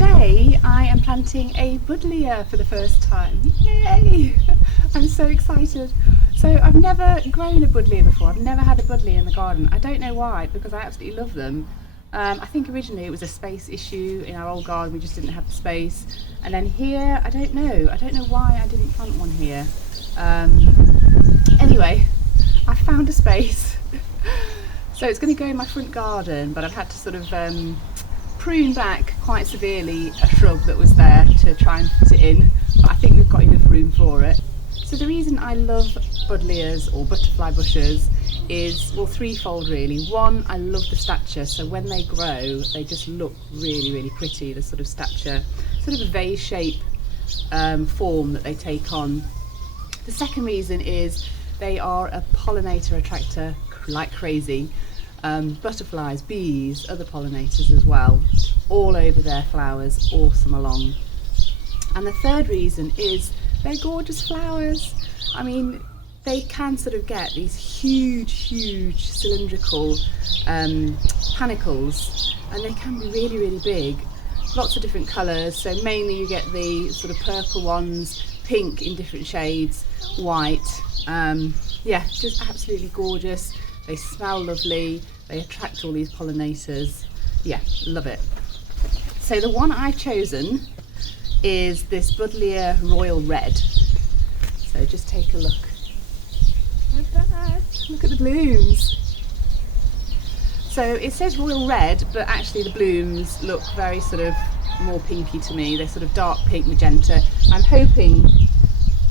today I am planting a Buddleia for the first time. Yay! I'm so excited. So I've never grown a Buddleia before. I've never had a Buddleia in the garden. I don't know why, because I absolutely love them. I think originally it was a space issue in our old garden. We just didn't have the space. And then here, I don't know why I didn't plant one here. Anyway, I found a space. So it's going to go in my front garden, but I've had to sort of prune back quite severely a shrub that was there to try and fit it in, but I think we've got enough room for it. So the reason I love Buddleias or butterfly bushes is, well, threefold really. One, I love the stature, so when they grow they just look really, really pretty, the sort of stature, sort of a vase shape form that they take on. The second reason is they are a pollinator attractor like crazy. Butterflies, bees, other pollinators as well, all over their flowers all summer long. And the third reason is they're gorgeous flowers. I mean, they can sort of get these huge cylindrical panicles, and they can be really, really big. Lots of different colours, so mainly you get the sort of purple ones, pink in different shades, white. Yeah, just absolutely gorgeous. They smell lovely, they attract all these pollinators. Yeah, love it. So the one I've chosen is this Buddleia Royal Red. So just take a look at that. Look at the blooms. So it says Royal Red, but actually the blooms look very sort of more pinky to me. They're sort of dark pink magenta. I'm hoping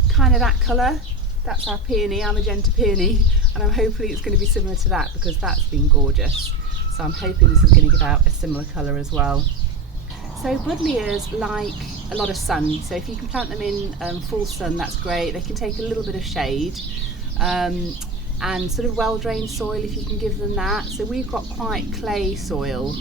kind of that colour. That's our peony, our magenta peony, and I'm hoping it's going to be similar to that because that's been gorgeous. So I'm hoping this is going to give out a similar colour as well. So Buddleias like a lot of sun, so if you can plant them in full sun, that's great. They can take a little bit of shade and sort of well-drained soil if you can give them that. So we've got quite clay soil.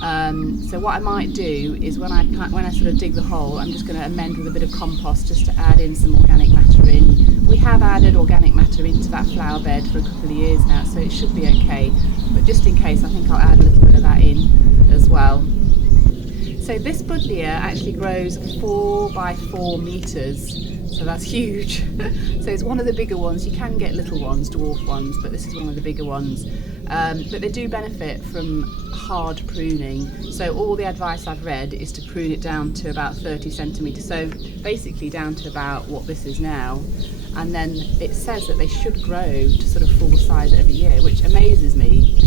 So what I might do is when I sort of dig the hole, I'm just going to amend with a bit of compost just to add in some organic matter in. We have added organic matter into that flower bed for a couple of years now, so it should be okay. But just in case, I think I'll add a little bit of that in as well. So this Buddleia actually grows 4 by 4 metres, so that's huge. So it's one of the bigger ones. You can get little ones, dwarf ones, but this is one of the bigger ones. But they do benefit from hard pruning. So all the advice I've read is to prune it down to about 30 centimetres, so basically down to about what this is now. And then it says that they should grow to sort of full size every year, which amazes me.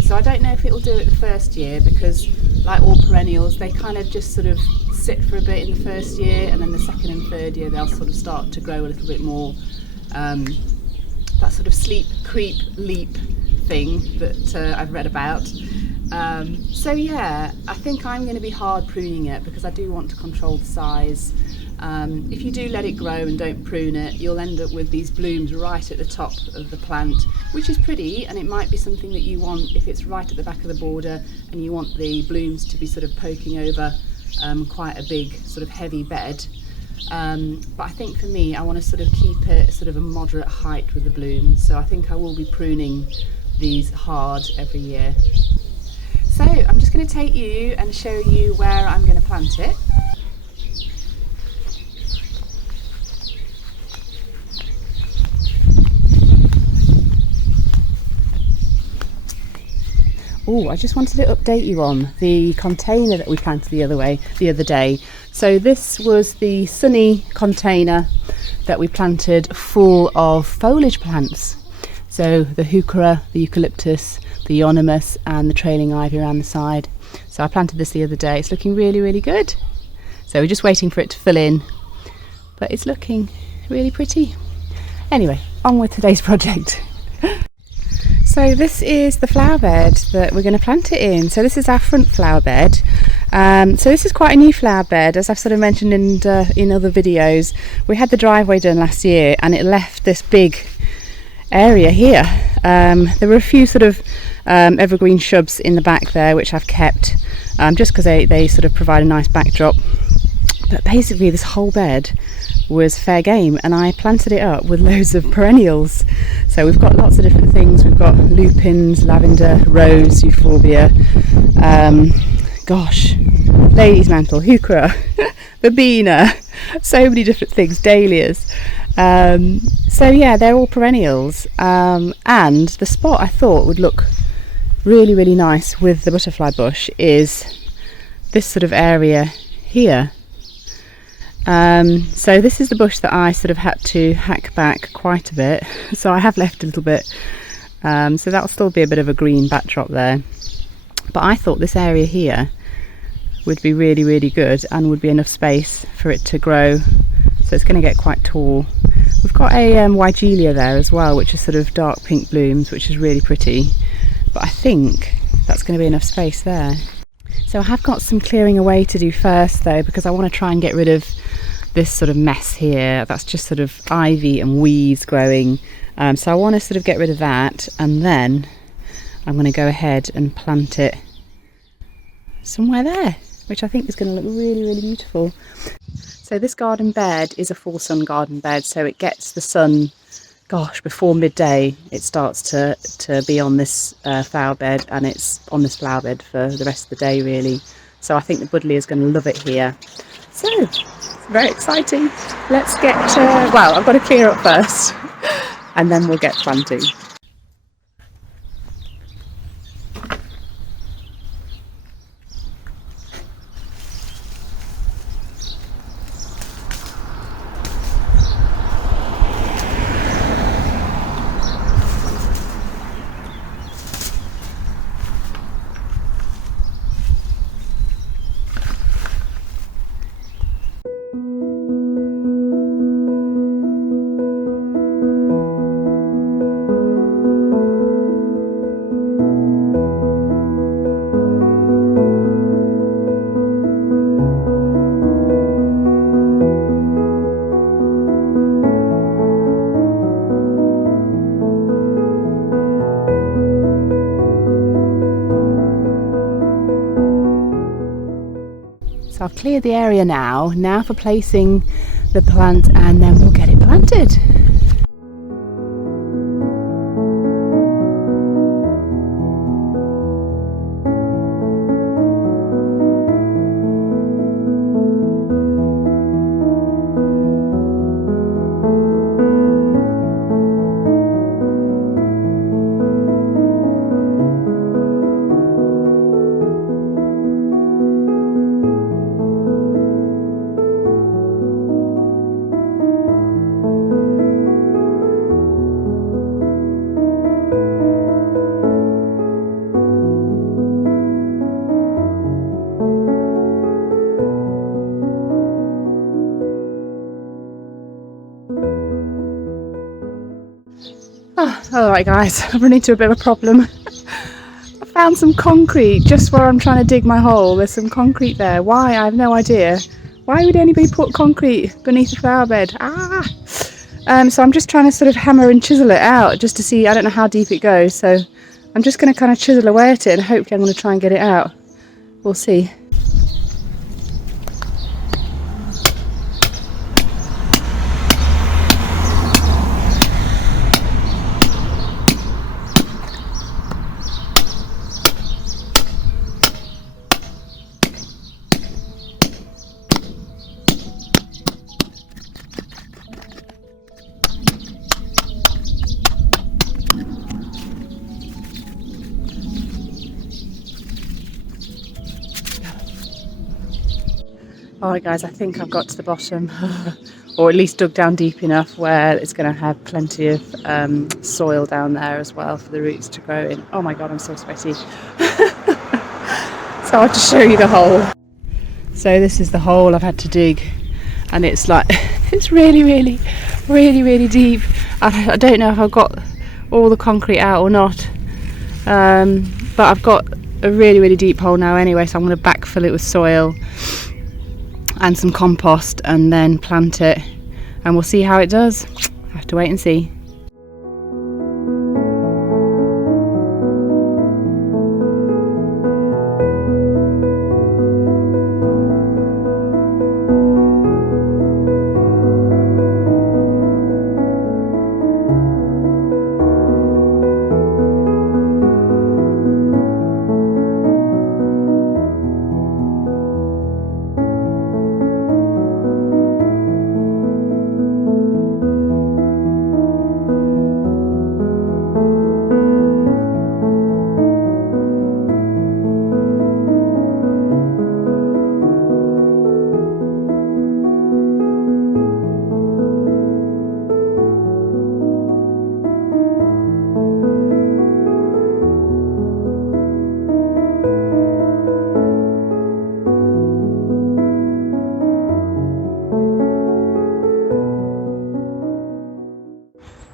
So I don't know if it'll do it the first year, because like all perennials, they kind of just sort of sit for a bit in the first year, and then the second and third year they'll sort of start to grow a little bit more. That sort of sleep, creep, leap thing that I've read about. So yeah, I think I'm going to be hard pruning it because I do want to control the size. If you do let it grow and don't prune it, you'll end up with these blooms right at the top of the plant, which is pretty, and it might be something that you want if it's right at the back of the border and you want the blooms to be sort of poking over quite a big sort of heavy bed. But I think for me, I want to sort of keep it sort of a moderate height with the blooms, so I think I will be pruning these hard every year. So I'm just going to take you and show you where I'm going to plant it. Oh, I just wanted to update you on the container that we planted the other day. So this was the sunny container that we planted full of foliage plants. So the heuchera, the eucalyptus, the euonymus and the trailing ivy around the side. So I planted this the other day. It's looking really, really good. So we're just waiting for it to fill in, but it's looking really pretty. Anyway, on with today's project. So this is the flower bed that we're going to plant it in. So this is our front flower bed. So this is quite a new flower bed, as I've sort of mentioned in other videos. We had the driveway done last year and it left this big area here. There were a few sort of evergreen shrubs in the back there which I've kept just because they sort of provide a nice backdrop. But basically this whole bed was fair game, and I planted it up with loads of perennials. So we've got lots of different things. We've got lupins, lavender, rose, euphorbia, gosh, ladies mantle, heuchera, verbena, so many different things, dahlias. So yeah, they're all perennials, and the spot I thought would look really, really nice with the butterfly bush is this sort of area here. So this is the bush that I sort of had to hack back quite a bit, so I have left a little bit, so that'll still be a bit of a green backdrop there, but I thought this area here would be really, really good and would be enough space for it to grow, so it's going to get quite tall. We've got a Weigelia there as well, which is sort of dark pink blooms, which is really pretty, but I think that's going to be enough space there. So I have got some clearing away to do first though, because I want to try and get rid of this sort of mess here. That's just sort of ivy and weeds growing, so I want to sort of get rid of that, and then I'm going to go ahead and plant it somewhere there, which I think is going to look really, really beautiful. So this garden bed is a full sun garden bed, so it gets the sun, gosh, before midday it starts to be on this flower bed, and it's on this flower bed for the rest of the day really. So I think the Buddleia is going to love it here. So it's very exciting. Let's get, well, I've got to clear up first and then we'll get planting. So I've cleared the area now for placing the plant, and then we'll get it planted. Alright guys, I've run into a bit of a problem. I found some concrete just where I'm trying to dig my hole. There's some concrete there. Why? I have no idea. Why would anybody put concrete beneath a flower bed? So I'm just trying to sort of hammer and chisel it out just to see. I don't know how deep it goes, so I'm just going to kind of chisel away at it and hopefully I'm going to try and get it out. We'll see. Alright guys, I think I've got to the bottom, or at least dug down deep enough where it's going to have plenty of soil down there as well for the roots to grow in. Oh my god, I'm so sweaty. So I'll just show you the hole. So this is the hole I've had to dig, and it's like, it's really deep. I don't know if I've got all the concrete out or not, but I've got a really deep hole now anyway, so I'm going to backfill it with soil and some compost and then plant it, and we'll see how it does. I have to wait and see.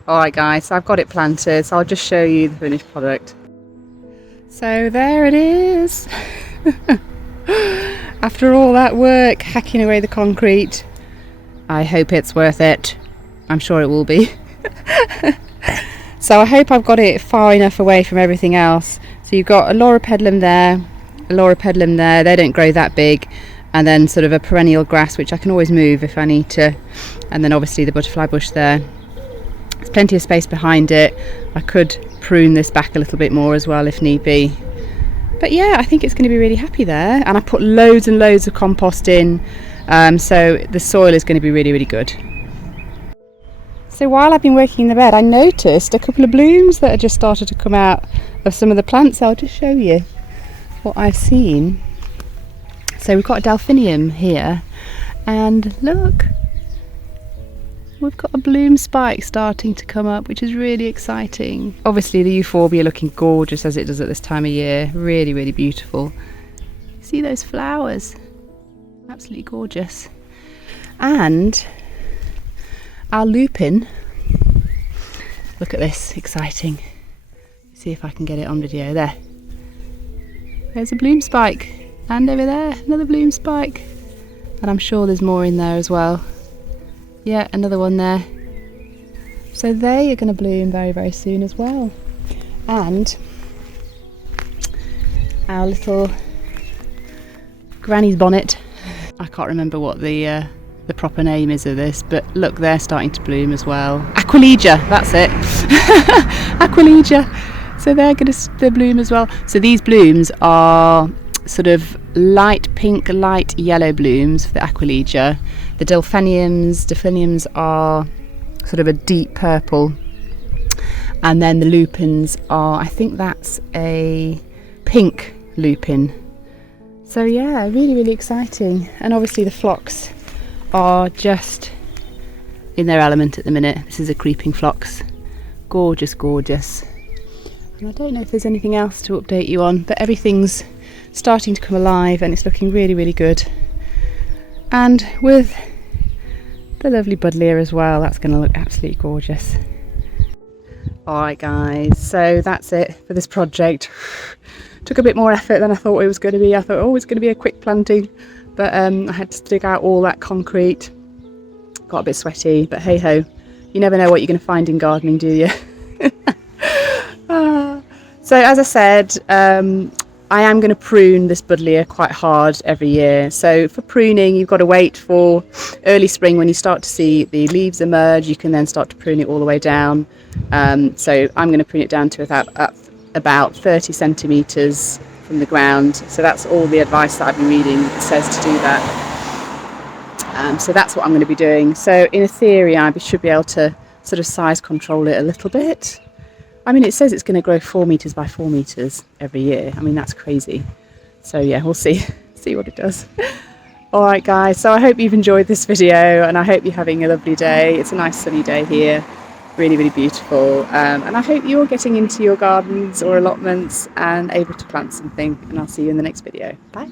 Alright guys, so I've got it planted, so I'll just show you the finished product. So there it is. After all that work, hacking away the concrete, I hope it's worth it. I'm sure it will be. So I hope I've got it far enough away from everything else. So you've got a loropetalum there, a loropetalum there, they don't grow that big, and then sort of a perennial grass which I can always move if I need to, and then obviously the butterfly bush there. There's plenty of space behind it. I could prune this back a little bit more as well if need be. But yeah, I think it's going to be really happy there, and I put loads and loads of compost in, so the soil is going to be really, really good. So while I've been working in the bed, I noticed a couple of blooms that had just started to come out of some of the plants. So I'll just show you what I've seen. So we've got a delphinium here, and look, we've got a bloom spike starting to come up, which is really exciting. Obviously the euphorbia looking gorgeous as it does at this time of year. Really, really beautiful. See those flowers? Absolutely gorgeous. And our lupin, look at this, exciting. See if I can get it on video. There. There's a bloom spike. And over there, another bloom spike. And I'm sure there's more in there as well. Yeah, another one there. So they are going to bloom very, very soon as well. And our little granny's bonnet. I can't remember what the proper name is of this, but look, they're starting to bloom as well. Aquilegia, that's it. Aquilegia. So they're going to bloom as well. So these blooms are sort of light pink, light yellow blooms for the Aquilegia. The delphiniums are sort of a deep purple, and then the lupins are, I think that's a pink lupin. So yeah, really, really exciting. And obviously the phlox are just in their element at the minute. This is a creeping phlox. Gorgeous, gorgeous. And I don't know if there's anything else to update you on, but everything's starting to come alive and it's looking really, really good. And with the lovely Buddleia as well, that's going to look absolutely gorgeous. Alright guys, so that's it for this project. Took a bit more effort than I thought it was going to be. I thought, oh, it's going to be a quick planting, but I had to dig out all that concrete. Got a bit sweaty, but hey ho, you never know what you're going to find in gardening, do you? So as I said, I am going to prune this Buddleia quite hard every year. So for pruning, you've got to wait for early spring when you start to see the leaves emerge. You can then start to prune it all the way down. So I'm going to prune it down to about 30 centimetres from the ground. So that's all the advice that I've been reading that says to do that. So that's what I'm going to be doing. So in theory, I should be able to sort of size control it a little bit. I mean, it says it's going to grow 4 metres by 4 metres every year. I mean, that's crazy. So yeah, we'll see what it does. All right, guys. So I hope you've enjoyed this video, and I hope you're having a lovely day. It's a nice sunny day here. Really, really beautiful. And I hope you're getting into your gardens or allotments and able to plant something. And I'll see you in the next video. Bye.